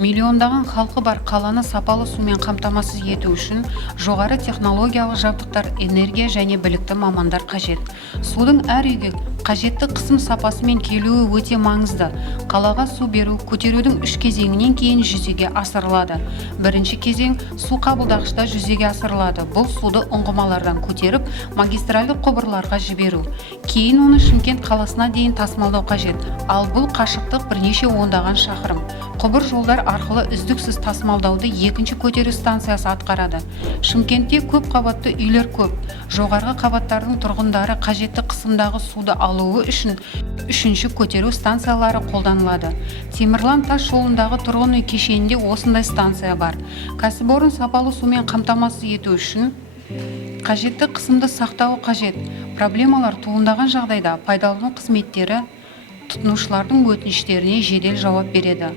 Миллиондаған халқы бар қаланы сапалы сумен қамтамасыз ету үшін жоғары технологиялық жабдықтар, энергия және білікті мамандар қажет. Судың әр үйге қажетті қысым сапасымен келуі өте маңызды. Қалаға су беру көтерудің 3 кезеңінен кейін жүзеге асырылады. Бірінші кезең су қабылдағышта жүзеге асырылады. Бұл суды ұңғымалардан көтеріп, магистральды құбырларға жіберу. Кейін оны Шымкент қаласына дейін тасымалдау қажет. Ал бұл қашықтық бірнеше ондаған шақырым. Құбыр жолдар арқылы үздіксіз тасымалдауды екінші көтеру станциясы атқарады. Шымкентте көп қабатты үйлер көп. Жоғарғы қабаттардың тұрғындары қажетті қысымдағы суды алуы үшін үшінші көтеру станциялары қолданылады. Темірлан тас жолындағы тұрғын үй кешенінде осындай станция бар. Кәсіпорын сапалы сумен қамтамасыз ету үшін қажетті қысымды сақтауы қажет. Проблемалар туындаған жағдайда пайдалану қызметтері тұтынушылардың өтініштеріне жедел жауап береді.